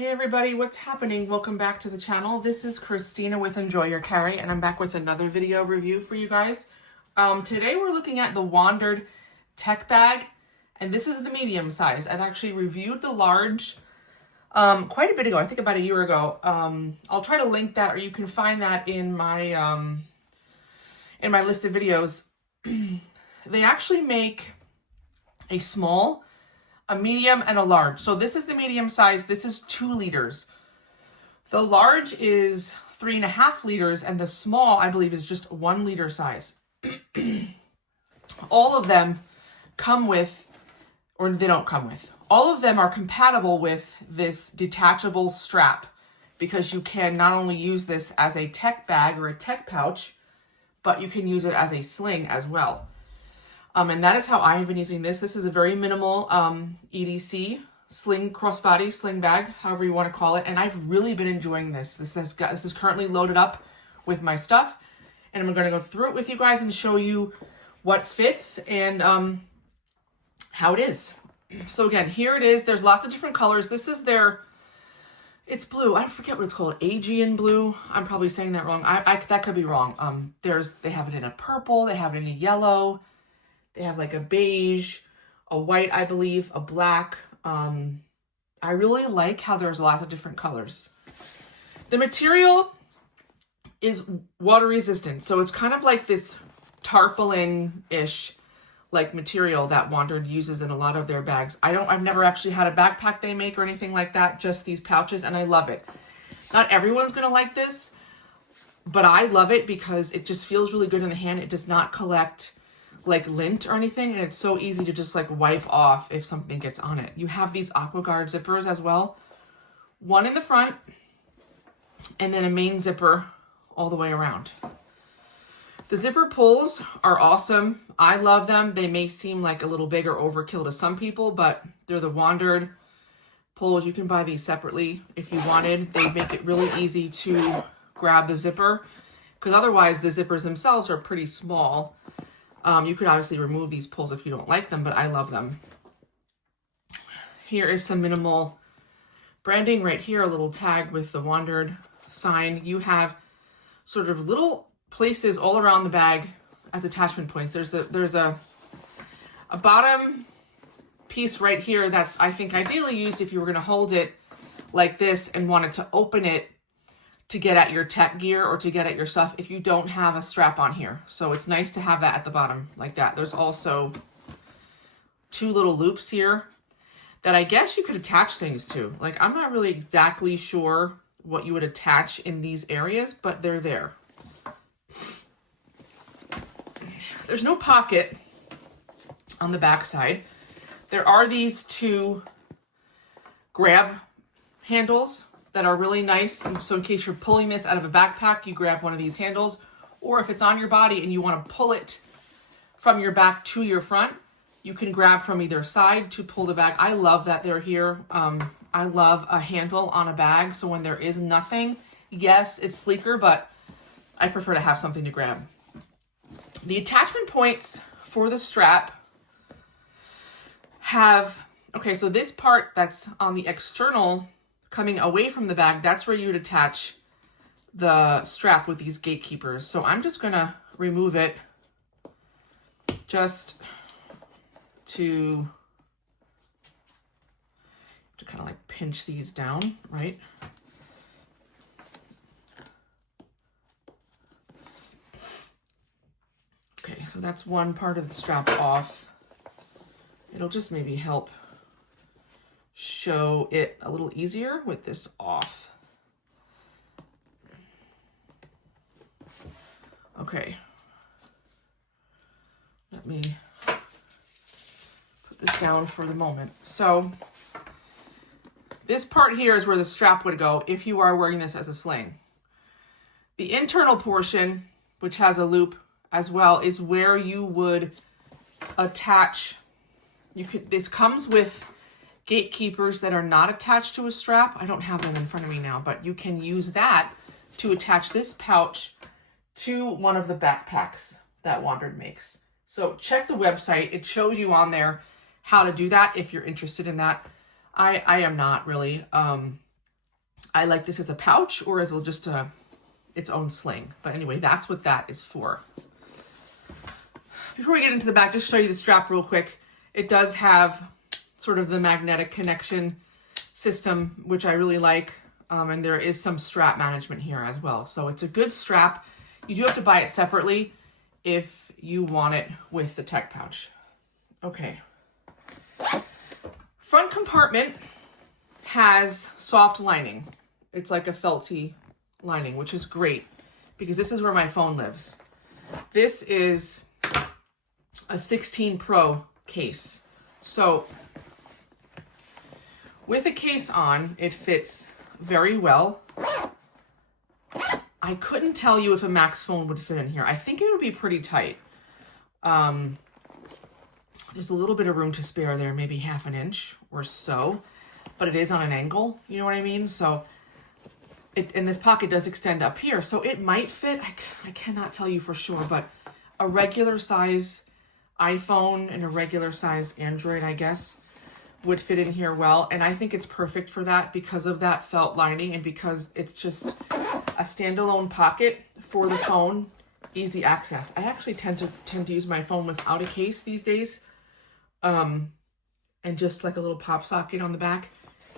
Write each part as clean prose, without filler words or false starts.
Hey everybody, what's happening? Welcome back to the channel. This is Christina with Enjoy Your Carry, and I'm back with another video review for you guys. Today we're looking at the Wandrd Tech Bag, and this is the medium size. I've actually reviewed the large quite a bit ago, I think about a year ago. I'll try to link that, or you can find that in my list of videos. They actually make a small, a medium, and a large. So this is the medium size. This is 2 liters. The large is 3.5 liters, and the small, I believe, is just 1 liter size. All of them come with, or they don't come with, all of them are compatible with this detachable strap, because you can not only use this as a tech bag or a tech pouch, but you can use it as a sling as well. And that is how I have been using this. This is a very minimal EDC sling, crossbody sling bag, however you want to call it. And I've really been enjoying this. This is currently loaded up with my stuff, and I'm going to go through it with you guys and show you what fits and how it is. So again, here it is. There's lots of different colors. This is it's blue. I forget what it's called. Aegean blue. I'm probably saying that wrong. That could be wrong. They have it in a purple. They have it in a yellow. They have like a beige, a white, I believe, a black. I really like how there's lots of different colors. The material is water resistant. So it's kind of like this tarpaulin-ish like material that Wandrd uses in a lot of their bags. I've never actually had a backpack they make or anything like that, just these pouches, and I love it. Not everyone's gonna like this, but I love it because it just feels really good in the hand. It does not collect like lint or anything, and it's so easy to just like wipe off if something gets on it. You have these AquaGuard zippers as well, one in the front and then a main zipper all the way around. The zipper pulls are awesome. I love them. They may seem like a little big or overkill to some people, but they're the Wandrd pulls. You can buy these separately if you wanted. They make it really easy to grab the zipper, because otherwise the zippers themselves are pretty small. You could obviously remove these pulls if you don't like them, but I love them. Here is some minimal branding right here, a little tag with the Wandrd sign. You have sort of little places all around the bag as attachment points. There's a bottom piece right here that's, I think, ideally used if you were going to hold it like this and wanted to open it to get at your tech gear or to get at your stuff if you don't have a strap on here. So it's nice to have that at the bottom like that. There's also 2 little loops here that I guess you could attach things to. Like, I'm not really exactly sure what you would attach in these areas, but they're there. There's no pocket on the back side. There are these 2 grab handles that are really nice. And so in case you're pulling this out of a backpack, you grab one of these handles. Or if it's on your body and you want to pull it from your back to your front, you can grab from either side to pull the bag. I love that they're here. I love a handle on a bag. So when there is nothing, yes, it's sleeker, but I prefer to have something to grab. The attachment points for the strap have, okay, so this part that's on the external coming away from the bag, that's where you would attach the strap with these gatekeepers. So I'm just gonna remove it just to kind of like pinch these down, right? Okay, so that's one part of the strap off. It'll just maybe help show it a little easier with this off. Okay. Let me put this down for the moment. So this part here is where the strap would go if you are wearing this as a sling. The internal portion, which has a loop as well, is where you would attach. This comes with gatekeepers that are not attached to a strap. I don't have them in front of me now, but you can use that to attach this pouch to one of the backpacks that Wandrd makes. So check the website. It shows you on there how to do that if you're interested in that. I am not really. I like this as a pouch or as just its own sling. But anyway, that's what that is for. Before we get into the back, just show you the strap real quick. It does have sort of the magnetic connection system, which I really like. And there is some strap management here as well. So it's a good strap. You do have to buy it separately if you want it with the tech pouch. Okay. Front compartment has soft lining. It's like a felty lining, which is great because this is where my phone lives. This is a 16 Pro case. So with a case on, it fits very well. I couldn't tell you if a Max phone would fit in here. I think it would be pretty tight. There's a little bit of room to spare there, maybe half an inch or so, but it is on an angle, you know what I mean? So and this pocket does extend up here, so it might fit. I cannot tell you for sure, but a regular size iPhone and a regular size Android, I guess, would fit in here well. And I think it's perfect for that because of that felt lining and because it's just a standalone pocket for the phone, easy access. I actually tend to use my phone without a case these days, and just like a little pop socket on the back.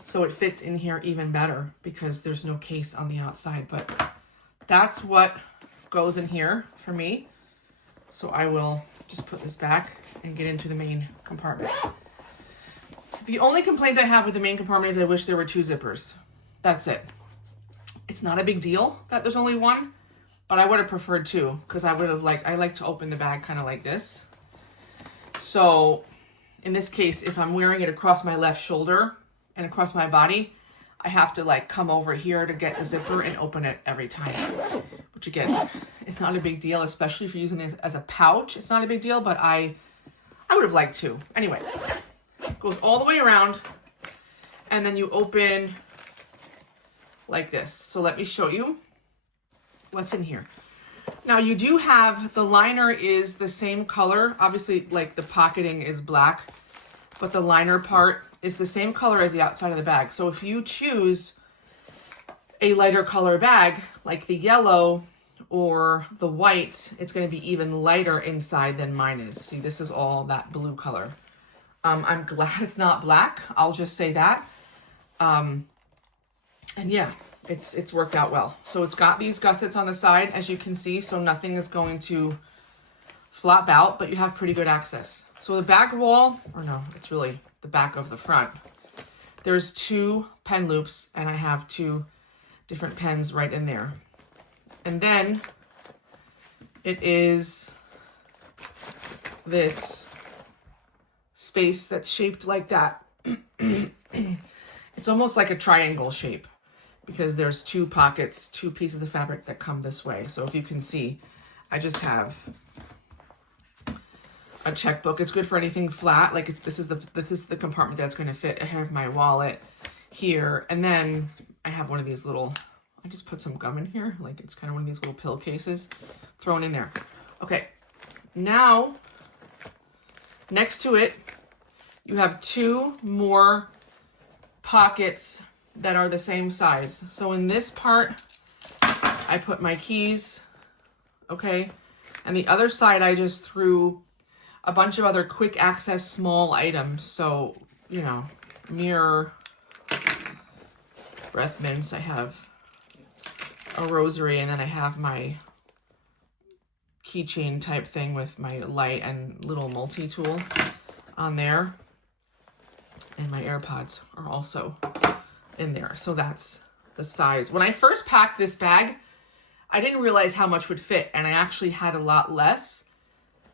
So it fits in here even better because there's no case on the outside. But that's what goes in here for me. So I will just put this back and get into the main compartment. The only complaint I have with the main compartment is I wish there were 2 zippers. That's it. It's not a big deal that there's only one, but I would have preferred 2 because I like to open the bag kind of like this. So in this case, if I'm wearing it across my left shoulder and across my body, I have to like come over here to get the zipper and open it every time. Which again, it's not a big deal, especially if you're using it as a pouch. It's not a big deal, but I would have liked 2. Anyway, it goes all the way around and then you open like this. So let me show you what's in here. Now you do have, the liner is the same color. Obviously, like the pocketing is black, but the liner part is the same color as the outside of the bag. So if you choose a lighter color bag, like the yellow or the white, it's going to be even lighter inside than mine is. See, this is all that blue color. I'm glad it's not black. I'll just say that. And yeah, it's worked out well. So it's got these gussets on the side, as you can see, so nothing is going to flop out, but you have pretty good access. So the back wall, or no, it's really the back of the front. There's 2 pen loops, and I have 2 different pens right in there. And then it is this space that's shaped like that. It's almost like a triangle shape because there's 2 pockets, 2 pieces of fabric that come this way. So if you can see, I just have a checkbook. It's good for anything flat. Like this is the compartment that's going to fit. I have my wallet here, and then I have one of these little, I just put some gum in here. Like it's kind of one of these little pill cases thrown in there. Okay, now next to it, you have 2 more pockets that are the same size. So in this part, I put my keys, okay? And the other side, I just threw a bunch of other quick access small items. So, you know, mirror, breath mints, I have a rosary, and then I have my keychain type thing with my light and little multi-tool on there. And my AirPods are also in there. So that's the size. When I first packed this bag, I didn't realize how much would fit, and I actually had a lot less.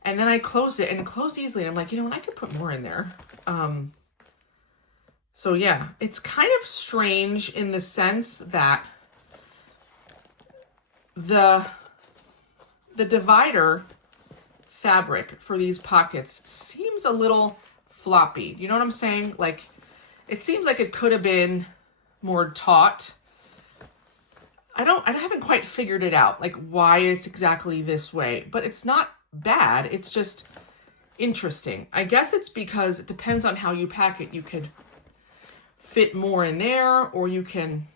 And then I closed it, and it closed easily. I'm like, you know what, I could put more in there. So yeah, it's kind of strange in the sense that the divider fabric for these pockets seems a little floppy. You know what I'm saying? Like, it seems like it could have been more taut. I haven't quite figured it out, like why it's exactly this way, but it's not bad. It's just interesting. I guess it's because it depends on how you pack it. You could fit more in there, or you can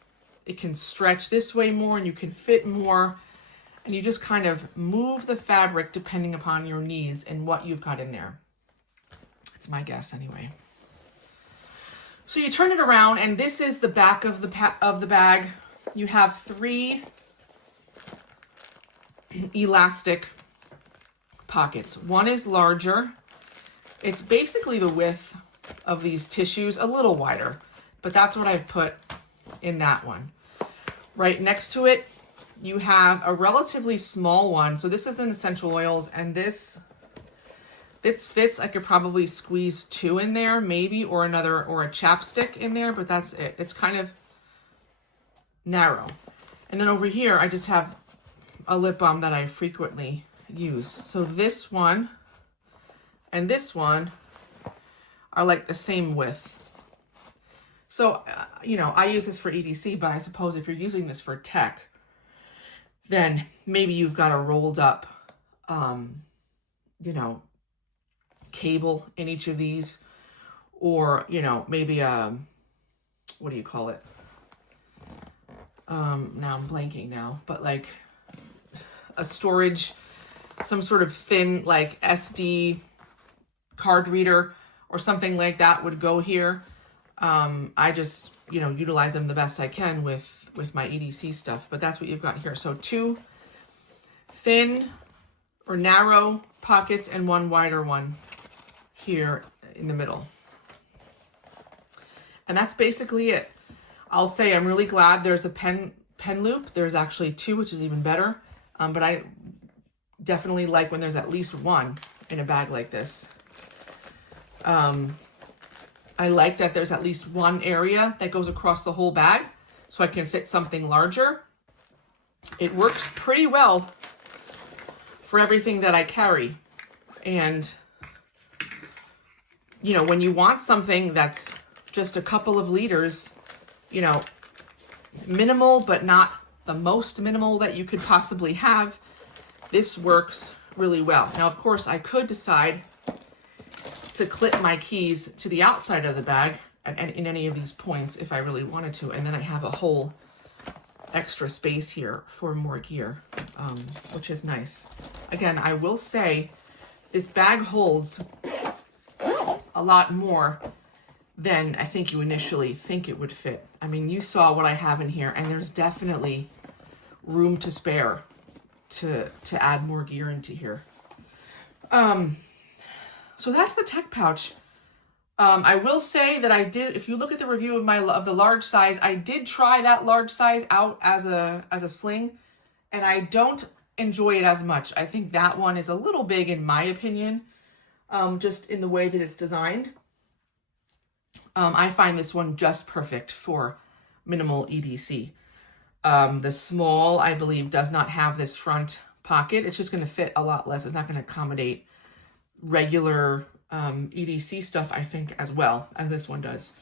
It can stretch this way more and you can fit more. And you just kind of move the fabric depending upon your needs and what you've got in there. It's my guess anyway. So you turn it around, and this is the back of the bag. You have 3 elastic pockets. One is larger. It's basically the width of these tissues, a little wider, but that's what I've put in that one. Right next to it, you have a relatively small one. So this is in essential oils, and this fits. I could probably squeeze 2 in there, maybe, or a chapstick in there, but that's it. It's kind of narrow. And then over here, I just have a lip balm that I frequently use. So this one and this one are like the same width. So, you know, I use this for EDC, but I suppose if you're using this for tech, then maybe you've got a rolled up, you know, cable in each of these, or, you know, maybe what do you call it? Now I'm blanking now, but like a storage, some sort of thin like SD card reader or something like that would go here. I just, you know, utilize them the best I can with my EDC stuff, but that's what you've got here. So 2 thin or narrow pockets and 1 wider one here in the middle. And that's basically it. I'll say I'm really glad there's a pen loop. There's actually 2, which is even better. But I definitely like when there's at least 1 in a bag like this. I like that there's at least 1 area that goes across the whole bag, so I can fit something larger. It works pretty well for everything that I carry. And, you know, when you want something that's just a couple of liters, you know, minimal, but not the most minimal that you could possibly have, this works really well. Now, of course, I could decide to clip my keys to the outside of the bag in any of these points if I really wanted to, and then I have a whole extra space here for more gear, which is nice. Again, I will say this bag holds a lot more than I think you initially think it would fit. I mean, you saw what I have in here, and there's definitely room to spare to add more gear into here. So that's the tech pouch. I will say that I did, if you look at the review of the large size, I did try that large size out as a sling, and I don't enjoy it as much. I think that one is a little big in my opinion, just in the way that it's designed. I find this one just perfect for minimal EDC. The small, I believe, does not have this front pocket. It's just going to fit a lot less. It's not going to accommodate regular EDC stuff, I think, as well as this one does.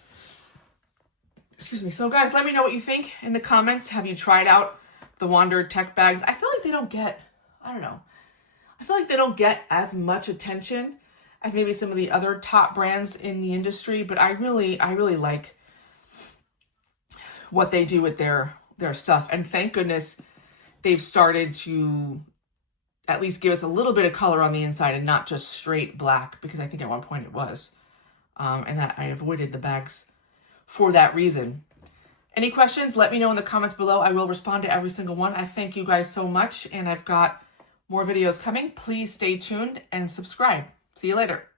Excuse me. So guys, let me know what you think in the comments. Have you tried out the Wandrd Tech bags? I feel like they don't get, I don't know, I feel like they don't get as much attention as maybe some of the other top brands in the industry, but I really like what they do with their stuff. And thank goodness they've started to at least give us a little bit of color on the inside and not just straight black, because I think at one point it was. And that I avoided the bags for that reason. Any questions? Let me know in the comments below. I will respond to every single one. I thank you guys so much, and I've got more videos coming. Please stay tuned and subscribe. See you later.